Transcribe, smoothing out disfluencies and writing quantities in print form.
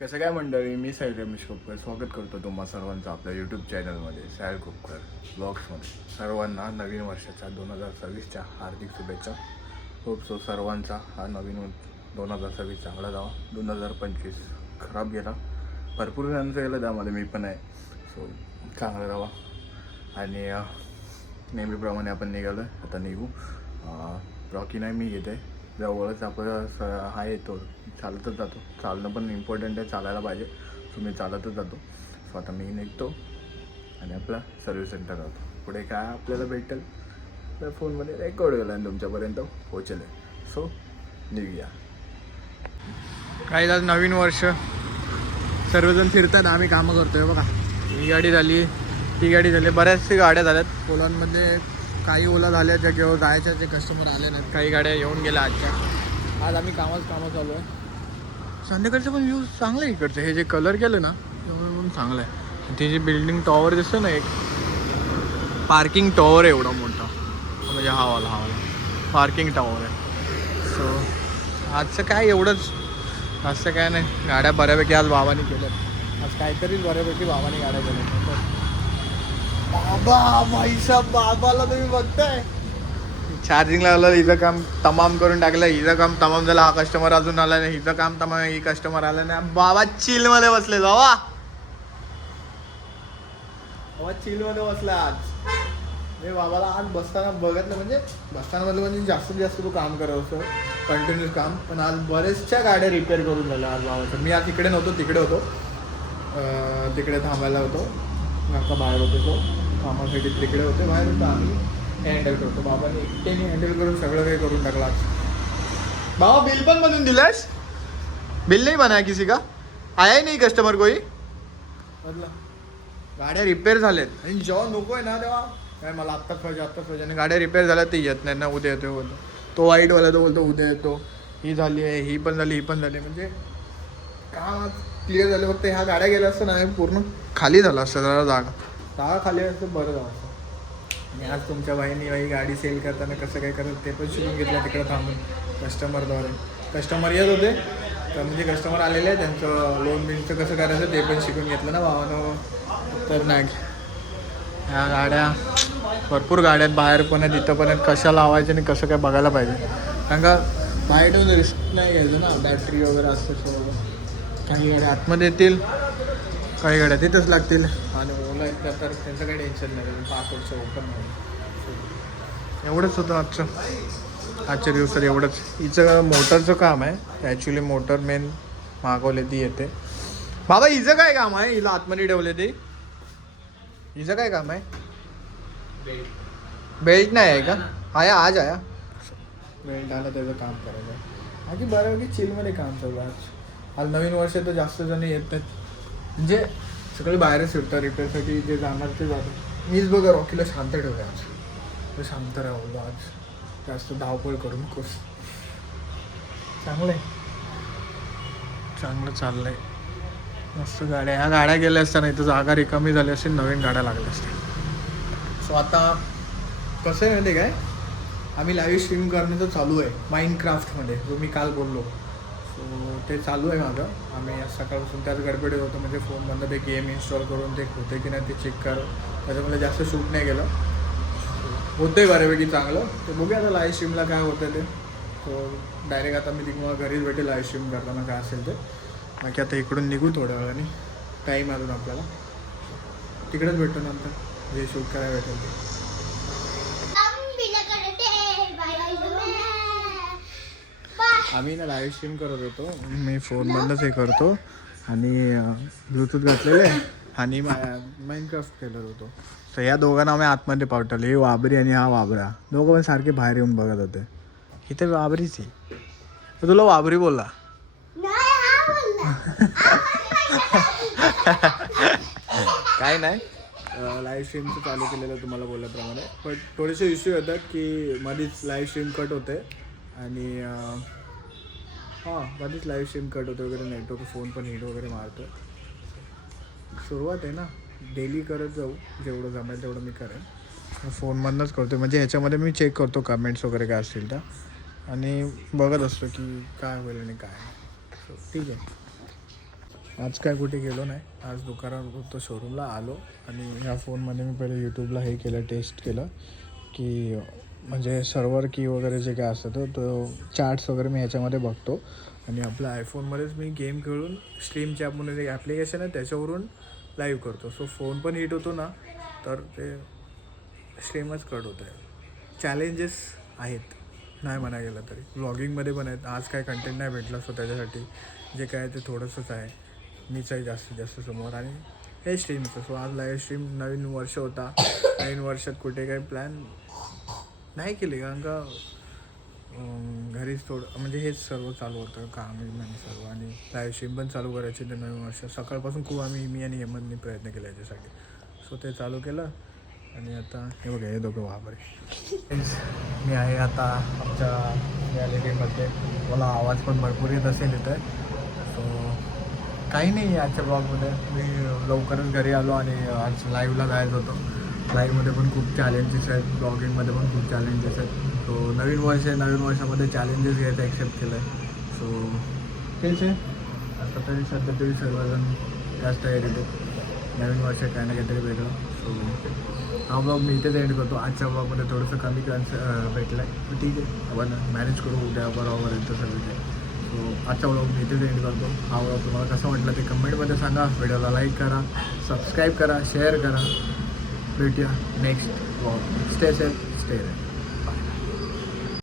कसं काय मंडळी, मी साहिल रमेश खोपकर स्वागत करतो तुम्हा सर्वांचं आपल्या यूट्यूब चॅनलमध्ये साहिल खोपकर ब्लॉग्समध्ये. सर्वांना नवीन वर्षाच्या 2026च्या हार्दिक शुभेच्छा. होप सो सर्वांचा हा नवीन 2026 चांगला जावा. 2025 खराब गेला, भरपूर जणांचं गेलं, त्यामध्ये मी पण आहे. सो चांगला जावा आणि नेहमीप्रमाणे आपण निघालो आहे. आता निघू. रॉकी नाही, मी घेते जवळच आपलं हा येतो, चालतच जातो. चालणं पण इम्पॉर्टंट आहे, चालायला पाहिजे. सो मी चालतच जातो. सो आता मी निघतो आणि आपला सर्व्हिस सेंटर जातो. पुढे काय आपल्याला भेटेल तर फोनमध्ये रेकॉर्ड केला आणि तुमच्यापर्यंत पोहोचेल. सो निघूया. काही आज नवीन वर्ष, सर्वजण फिरतात, आम्ही कामं करतोय. बघा, ही गाडी झाली, ती गाडी झाली, बऱ्याचशा गाड्या झाल्यात ओलांमध्ये. काही ओला झाल्या ज्या घेऊन जायच्या, जे कस्टमर आले नाहीत. काही गाड्या येऊन गेल्या आजच्या. आज आम्ही कामं चालू आहे. संध्याकाळचं पण व्ह्यू चांगलं आहे इकडचं. हे जे कलर केलं ना त्यामुळे पण चांगलं आहे. ते जे बिल्डिंग टॉवर दिसतं ना, एक पार्किंग टॉवर आहे एवढा मोठा, म्हणजे हा वाला पार्किंग टॉवर आहे. सो आजचं काय एवढंच, असं काय नाही. गाड्या बऱ्यापैकी आज बाबांनी केल्यात. आज काहीतरी बऱ्यापैकी बाबांनी गाड्या केल्या. बाबा भाईसाहेब, बाबाला तुम्ही बघताय, चार्जिंग लावलं, हिचं काम तमाम करून टाकलं. हिचं काम तमाम झालं, हा कस्टमर अजून आला नाही. हिचं काम तमाम, ही कस्टमर आला नाही. बाबा चिल मध्ये बसले. बाबा चिल मध्ये बसला आज. मी बाबाला आज बसताना बघितलं, म्हणजे बसताना म्हणजे जास्तीत जास्त तू काम करत असतो, कंटिन्यूस काम. पण आज बरेचशा गाड्या रिपेअर करून झाल्या आज बाबाचं. मी आज तिकडे नव्हतो, तिकडे होतो, तिकडे थांबायला होतो. आता बाहेर होते, तो कामासाठी तिकडे होते, बाहेर होतो. आम्ही हँडल करतो. बाबाने एकट्याने हँडल करून सगळं काही करून टाकलं आज. बाबा बिल पण बनवून दिलंस? बिल नाही बनाया किसी का, आया नाही कस्टमर कोई. म्हटलं गाड्या रिपेअर झाल्यात आणि जेव्हा नको आहे ना तेव्हा काय मला आत्ताच पाहिजे. आणि गाड्या रिपेअर झाल्या ते येत नाही ना, उद्या येतो बोलतो. तो वाईटवाला तो बोलतो उद्या येतो. ही झाली आहे, ही पण झाली, म्हणजे काम क्लिअर झालं. फक्त ह्या गाड्या गेल्या असतं ना, पूर्ण खाली झालं असतं. जरा जागा खाली असतं, बरं झालं असतं. आणि आज तुमच्या बाईंनी बाई गाडी सेल करताना कसं काय करत ते पण शिकून घेतलं तिकडं थांबून कस्टमरद्वारे. कस्टमर येत होते तर, म्हणजे कस्टमर आलेले आहे, त्यांचं लोन बिलचं कसं करायचं ते पण शिकून घेतलं ना भावानं. तर नाही, ह्या गाड्या भरपूर गाड्या आहेत, बाहेर पण आहेत, इथं पण आहेत. कशा लावायचे आणि कसं काय बघायला पाहिजे. कारण का बाहेर ठेवून रिस्क नाही घ्यायचं ना, बॅटरी वगैरे असते सगळं. काही गाड्या आतमध्ये येतील, काही गाड्या तिथंच लागतील. आणि ओला येतात तर त्यांचं काही टेन्शन नाही, 5 वर्ष ओपन नाही. एवढंच होतं आजच्या दिवसात, एवढंच. हिचं मोटरचं काम आहे ॲक्च्युली. मोटर मेन मागवले ती येते. बाबा हिचं काय काम आहे, हिला आतमध्ये ठेवले ते, हिचं काय काम आहे? बेल्ट नाही आहे का? आया आज आया बेल्ट आला, त्याचं काम करायचं आहे. बाकी बऱ्यापैकी चिलमध्ये काम चालू आहे. आज नवीन वर्ष तर जास्त जण येत नाहीत, म्हणजे सगळे बाहेरच फिरतात रिपेअरसाठी. जे जाणार ते जातात. मीच बघा रॉकीला शांत ठेवलं आज. तर शांत राहू आज, जास्त धावपळ करू नकोस. चांगलं आहे, चांगलं चाललं आहे, मस्त गाड्या. ह्या गाड्या गेल्या असत्या नाही तर जागा रिकामी झाली असते, नवीन गाड्या लागल्या असत्या. सो आता कसं आहे माहिती काय, आम्ही लाईव्ह स्ट्रीम करण्याचं चालू आहे माइनक्राफ्टमध्ये, जो मी काल बोललो. सो ते चालू आहे माझं. आम्ही सकाळपासून त्याच गडबडीत होतो, म्हणजे फोनमधनं ते गेम इन्स्टॉल करून ते होते की नाही ते चेक कर. त्याच्यामुळे जास्त शूट नाही केलं. होतं आहे बऱ्यापैकी चांगलं. ते बघूया आता लाईव्ह स्ट्रीमला काय होतं ते. सो डायरेक्ट आता मी तुम्हाला घरीच भेटेल लाईव्ह स्ट्रीम करताना काय असेल ते. बाकी आता इकडून निघू थोड्या वेळाने, टाईम अजून आपल्याला. तिकडेच भेटतो नंतर जे शूट करायला भेटेल ते. आम्ही ना लाईव्ह स्ट्रीम करत होतो, मी फोनमधनंच हे करतो आणि ब्लूटूथ घातलेलं आहे आणि माइनक्राफ्ट खेळत होतो. तर या दोघांना आम्ही आतमध्ये पावटवलं. हे वाबरी आणि हा वाबरा, दोघं पण सारखे बाहेर येऊन बघत होते. इथे वाबरीच आहे, तर तुला वाबरी बोलला. काय नाही, लाईव्ह स्ट्रीमचं चालू केलेलं तुम्हाला बोलल्याप्रमाणे. पण थोडेसे इश्यू येतात की मध्येच लाईव्ह स्ट्रीम कट होते आणि मध्येच लाईव्ह स्ट्रीम कट होते वगैरे, नेटवर्क फोन पण हीट वगैरे मारतो. सुरुवात आहे ना, डेली करत जाऊ, जेवढं जमेल तेवढं मी करेन. फोनमधनंच करतो, म्हणजे ह्याच्यामध्ये मी चेक करतो कमेंट्स वगैरे काय असतील तर, आणि बघत असतो की काय होईल आणि काय. ठीक आहे. आज काय कुठे गेलो नाही. आज दुकानात होतो, शोरूमला आलो आणि ह्या फोनमध्ये मी पहिले यूट्यूबला हे केलं, टेस्ट केलं की म्हणजे सर्व्हर की वगैरे जे काय असतं तो चार्ट्स वगैरे मी ह्याच्यामध्ये बघतो आणि आपल्या आयफोनमध्येच मी गेम खेळून स्ट्रीमच्या म्हणून एक ॲप्लिकेशन आहे त्याच्यावरून लाईव्ह करतो. सो फोन पण हिट होतो ना, तर ते स्ट्रीमच कट होतं आहे. चॅलेंजेस आहेत नाही म्हणा गेलं तरी, व्लॉगिंगमध्ये पण आहेत. आज काय कंटेंट नाही भेटला, सो त्याच्यासाठी जे काय ते थोडंसंच आहे, मीच आहे जास्तीत जास्त समोर. आणि हे स्ट्रीमचं, सो आज लाईव्ह स्ट्रीम, नवीन वर्ष होता, नवीन वर्षात कुठे काही प्लॅन नाही केले कारण का घरीच थोडं म्हणजे हेच सर्व चालू होतं, काम आणि सर्व, आणि लाईव्ह स्ट्रीम पण चालू करायचे ते नवीन वर्ष. सकाळपासून खूप मी आणि हेमंतनी प्रयत्न केला याच्यासाठी, सो ते चालू केलं. आणि आता हे बघा, हे दोघं वापरे. मी आहे आता आमच्या गॅलरीमध्ये, मला आवाज पण भरपूर येत असेल इथं. सो काही नाही, आजच्या ब्लॉगमध्ये मी लवकरच घरी आलो आणि आज लाईव्हला जायचं होतं. लाईव्हमध्ये पण खूप चॅलेंजेस आहेत, ब्लॉगिंगमध्ये पण खूप चॅलेंजेस आहेत. सो नवीन वर्ष आहे, नवीन वर्षामध्ये चॅलेंजेस घ्यायचं ॲक्सेप्ट केलं आहे. सो तेच आहे, आता तरी सध्या तरी सर्वजण जास्त एडिटेड, नवीन वर्ष काही ना काहीतरी वेगळं. सो हा ब्लॉग मी इथेच एंड करतो. आजच्या ब्लॉगमध्ये थोडंसं कमी भेटलं आहे, तर ठीक आहे, आपण मॅनेज करू, उद्या बरोबरपर्यंत सगळं काय. सो आजचा ब्लॉग मी इथेच एंड करतो. हा ब्लॉग तुम्हाला कसं वाटलं ते कमेंटमध्ये सांगा. व्हिडिओला लाईक करा, सबस्क्राईब करा, शेअर करा. भेटूया next blog. Stay safe, stay